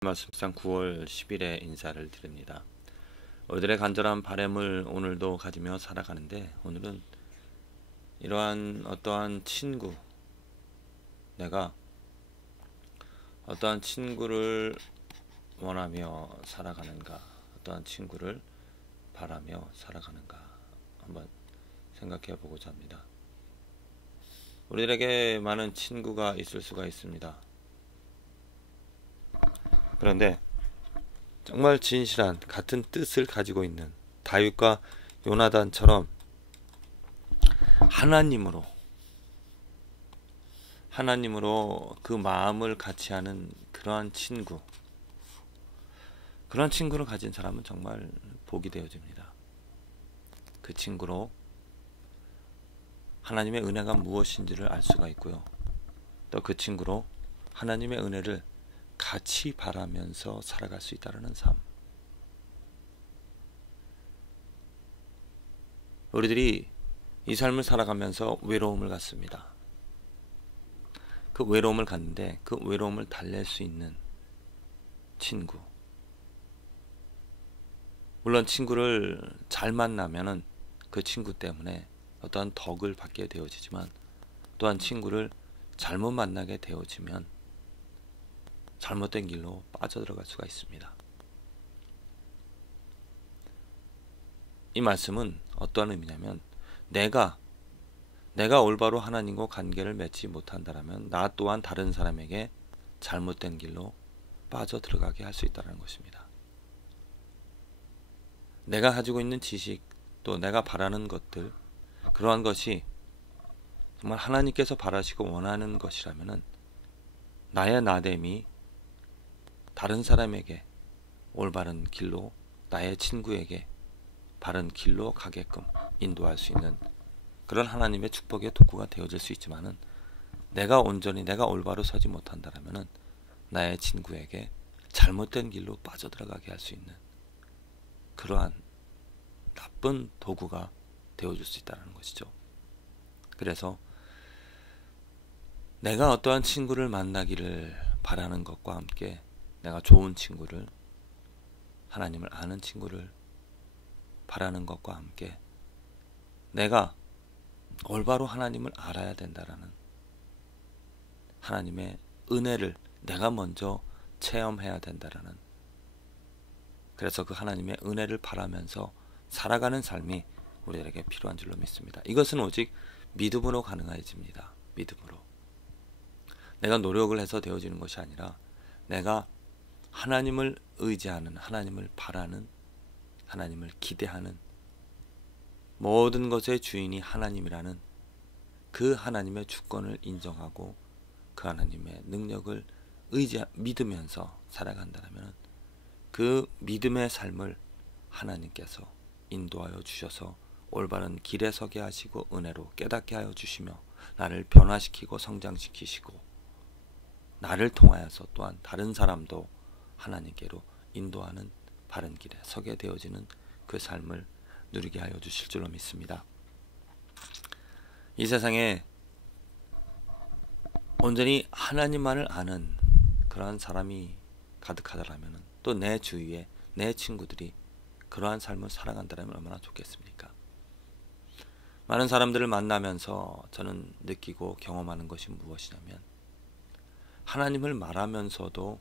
말씀상 9월 10일에 인사를 드립니다. 우리들의 간절한 바람을 오늘도 가지며 살아가는데, 오늘은 이러한 어떠한 친구, 내가 어떠한 친구를 원하며 살아가는가, 어떠한 친구를 바라며 살아가는가 한번 생각해 보고자 합니다. 우리들에게 많은 친구가 있을 수가 있습니다. 그런데 정말 진실한 같은 뜻을 가지고 있는 다윗과 요나단처럼 하나님으로 그 마음을 같이 하는 그러한 친구, 그런 친구를 가진 사람은 정말 복이 되어집니다. 그 친구로 하나님의 은혜가 무엇인지를 알 수가 있고요. 또 그 친구로 하나님의 은혜를 같이 바라면서 살아갈 수 있다는 삶. 우리들이 이 삶을 살아가면서 외로움을 갖습니다. 그 외로움을 갖는데 그 외로움을 달랠 수 있는 친구. 물론 친구를 잘 만나면은 그 친구 때문에 어떠한 덕을 받게 되어지지만, 또한 친구를 잘못 만나게 되어지면 잘못된 길로 빠져들어갈 수가 있습니다. 이 말씀은 어떠한 의미냐면, 내가 올바로 하나님과 관계를 맺지 못한다면 나 또한 다른 사람에게 잘못된 길로 빠져들어가게 할 수 있다는 것입니다. 내가 가지고 있는 지식, 또 내가 바라는 것들, 그러한 것이 정말 하나님께서 바라시고 원하는 것이라면 나의 나됨이 다른 사람에게 올바른 길로, 나의 친구에게 바른 길로 가게끔 인도할 수 있는 그런 하나님의 축복의 도구가 되어질 수 있지만은, 내가 올바로 서지 못한다라면은 나의 친구에게 잘못된 길로 빠져들어가게 할 수 있는 그러한 나쁜 도구가 되어줄 수 있다는 것이죠. 그래서 내가 어떠한 친구를 만나기를 바라는 것과 함께, 내가 좋은 친구를, 하나님을 아는 친구를 바라는 것과 함께, 내가 올바로 하나님을 알아야 된다라는 하나님의 은혜를 내가 먼저 체험해야 된다라는, 그래서 그 하나님의 은혜를 바라면서 살아가는 삶이 우리에게 필요한 줄로 믿습니다. 이것은 오직 믿음으로 가능해집니다. 믿음으로. 내가 노력을 해서 되어지는 것이 아니라, 내가 하나님을 의지하는, 하나님을 바라는, 하나님을 기대하는, 모든 것의 주인이 하나님이라는 그 하나님의 주권을 인정하고 그 하나님의 능력을 믿으면서 살아간다면, 그 믿음의 삶을 하나님께서 인도하여 주셔서 올바른 길에 서게 하시고 은혜로 깨닫게 하여 주시며, 나를 변화시키고 성장시키시고, 나를 통하여서 또한 다른 사람도 하나님께로 인도하는 바른 길에 서게 되어지는 그 삶을 누리게 하여 주실 줄로 믿습니다. 이 세상에 온전히 하나님만을 아는 그러한 사람이 가득하다라면, 또 내 주위에 내 친구들이 그러한 삶을 살아간다면 얼마나 좋겠습니까? 많은 사람들을 만나면서 저는 느끼고 경험하는 것이 무엇이냐면, 하나님을 말하면서도,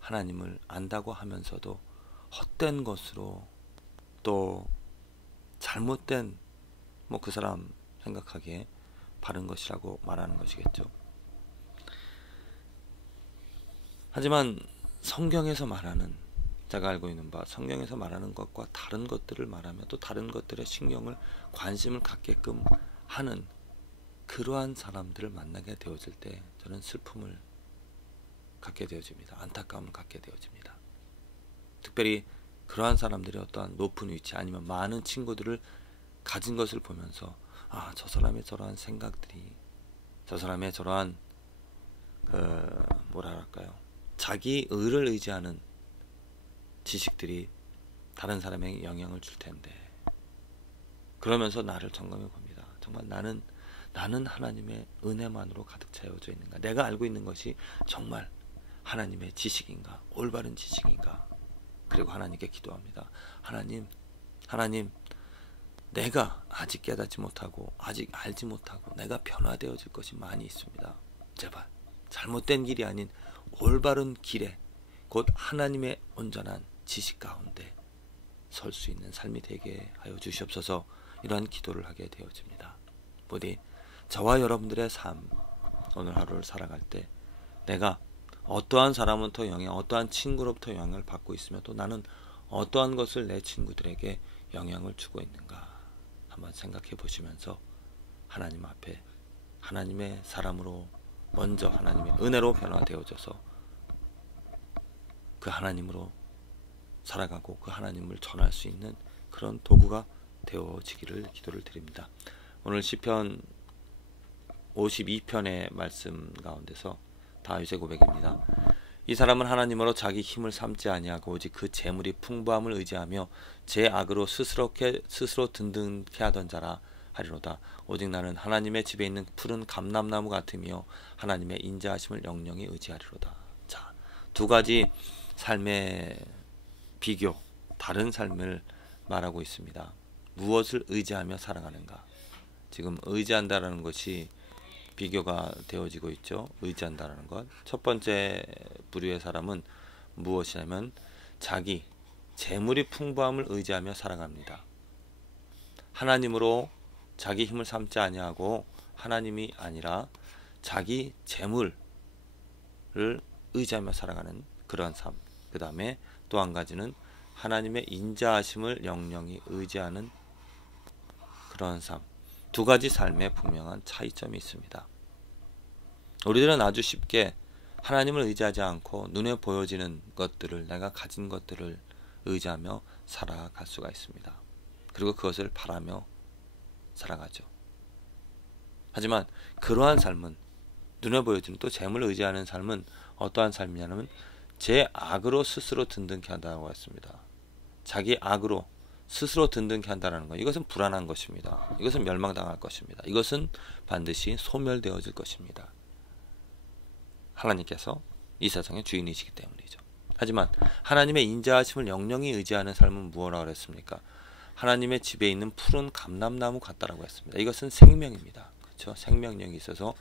하나님을 안다고 하면서도 헛된 것으로, 또 잘못된, 그 사람 생각하기에 바른 것이라고 말하는 것이겠죠. 하지만 성경에서 말하는, 제가 알고 있는 바 성경에서 말하는 것과 다른 것들을 말하며, 또 다른 것들에 신경을, 관심을 갖게끔 하는 그러한 사람들을 만나게 되어질 때 저는 슬픔을 갖게 되어집니다. 안타까움을 갖게 되어집니다. 특별히 그러한 사람들이 어떠한 높은 위치, 아니면 많은 친구들을 가진 것을 보면서, 저 사람의 저러한 생각들이, 저 사람의 저러한 자기 의를 의지하는 지식들이 다른 사람에게 영향을 줄 텐데, 그러면서 나를 점검해 봅니다. 정말 나는 하나님의 은혜만으로 가득 채워져 있는가? 내가 알고 있는 것이 정말 하나님의 지식인가? 올바른 지식인가? 그리고 하나님께 기도합니다. 하나님, 내가 아직 깨닫지 못하고 아직 알지 못하고 내가 변화되어질 것이 많이 있습니다. 제발 잘못된 길이 아닌 올바른 길에 곧 하나님의 온전한 지식 가운데 설 수 있는 삶이 되게 하여 주시옵소서. 이러한 기도를 하게 되어집니다. 부디 저와 여러분들의 삶, 오늘 하루를 살아갈 때 내가 어떠한 사람부터 어떠한 친구로부터 영향을 받고 있으며 또 나는 어떠한 것을 내 친구들에게 영향을 주고 있는가 한번 생각해 보시면서 하나님 앞에 하나님의 사람으로 먼저 하나님의 은혜로 변화되어져서 그 하나님으로 살아가고 그 하나님을 전할 수 있는 그런 도구가 되어지기를 기도를 드립니다. 오늘 시편 52편의 말씀 가운데서 다윗의 고백입니다. 이 사람은 하나님으로 자기 힘을 삼지 아니하고 오직 그 재물이 풍부함을 의지하며 제 악으로 스스로 든든케 하던 자라 하리로다. 오직 나는 하나님의 집에 있는 푸른 감람나무 같으며 하나님의 인자하심을 영영히 의지하리로다. 자, 두 가지 삶의 비교, 다른 삶을 말하고 있습니다. 무엇을 의지하며 살아가는가? 지금 의지한다라는 것이 비교가 되어지고 있죠. 의지한다라는 것. 첫 번째 부류의 사람은 무엇이냐면 자기 재물이 풍부함을 의지하며 살아갑니다. 하나님으로 자기 힘을 삼지 아니하고 하나님이 아니라 자기 재물을 의지하며 살아가는 그러한 삶. 그 다음에 또 한 가지는 하나님의 인자하심을 영영히 의지하는 그러한 삶. 두 가지 삶에 분명한 차이점이 있습니다. 우리들은 아주 쉽게 하나님을 의지하지 않고 눈에 보여지는 것들을, 내가 가진 것들을 의지하며 살아갈 수가 있습니다. 그리고 그것을 바라며 살아가죠. 하지만 그러한 삶은, 눈에 보여지는 또 재물을 의지하는 삶은 어떠한 삶이냐면 제 악으로 스스로 든든케 한다고 했습니다. 자기 악으로 스스로 든든케 한다는 것, 이것은 불안한 것입니다. 이것은 멸망당할 것입니다. 이것은 반드시 소멸되어질 것입니다. 하나님께서 이 세상의 주인이시기 때문이죠. 하지만 하나님의 인자하심을 영영히 의지하는 삶은 무엇이라고 그랬습니까? 하나님의 집에 있는 푸른 감람나무 같다라고 했습니다. 이것은 생명입니다. 그렇죠? 생명력이 있어서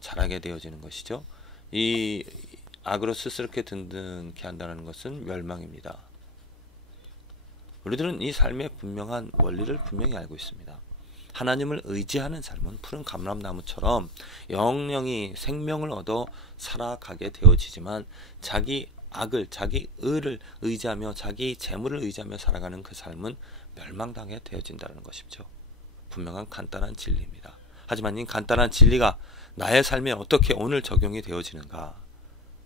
자라게 되어지는 것이죠. 이 악으로 스스롭게 든든케 한다는 것은 멸망입니다. 우리들은 이 삶의 분명한 원리를 분명히 알고 있습니다. 하나님을 의지하는 삶은 푸른 감람나무처럼 영영히 생명을 얻어 살아가게 되어지지만 자기 악을, 자기 의를 의지하며 자기 재물을 의지하며 살아가는 그 삶은 멸망당해 되어진다는 것이죠. 분명한 간단한 진리입니다. 하지만 이 간단한 진리가 나의 삶에 어떻게 오늘 적용이 되어지는가?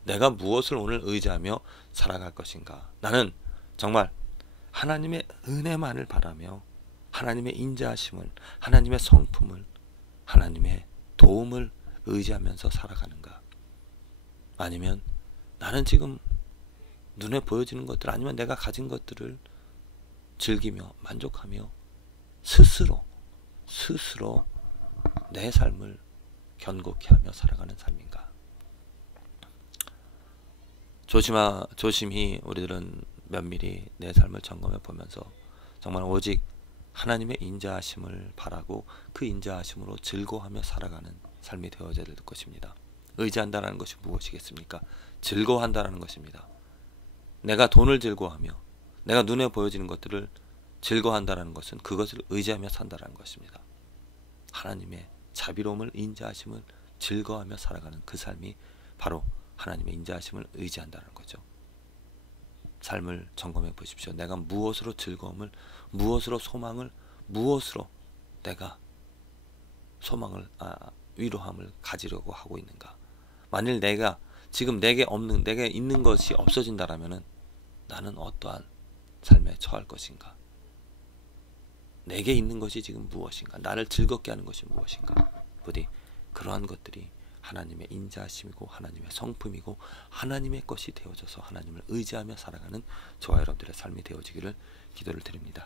내가 무엇을 오늘 의지하며 살아갈 것인가? 나는 정말 하나님의 은혜만을 바라며 하나님의 인자하심을, 하나님의 성품을, 하나님의 도움을 의지하면서 살아가는가? 아니면 나는 지금 눈에 보여지는 것들, 아니면 내가 가진 것들을 즐기며 만족하며 스스로 내 삶을 견고케 하며 살아가는 삶인가? 조심히 우리들은 면밀히 내 삶을 점검해 보면서 정말 오직 하나님의 인자하심을 바라고 그 인자하심으로 즐거워하며 살아가는 삶이 되어져야 될 것입니다. 의지한다는 것이 무엇이겠습니까? 즐거워한다는 것입니다. 내가 돈을 즐거워하며 내가 눈에 보여지는 것들을 즐거워한다는 것은 그것을 의지하며 산다는 것입니다. 하나님의 자비로움을, 인자하심을 즐거워하며 살아가는 그 삶이 바로 하나님의 인자하심을 의지한다는 거죠. 삶을 점검해 보십시오. 내가 무엇으로 즐거움을, 무엇으로 소망을, 무엇으로 내가 소망을, 위로함을 가지려고 하고 있는가? 만일 내가 지금 내게 있는 것이 없어진다라면은 나는 어떠한 삶에 처할 것인가? 내게 있는 것이 지금 무엇인가? 나를 즐겁게 하는 것이 무엇인가? 부디 그러한 것들이 하나님의 인자하심이고 하나님의 성품이고 하나님의 것이 되어져서 하나님을 의지하며 살아가는 저와 여러분들의 삶이 되어지기를 기도를 드립니다.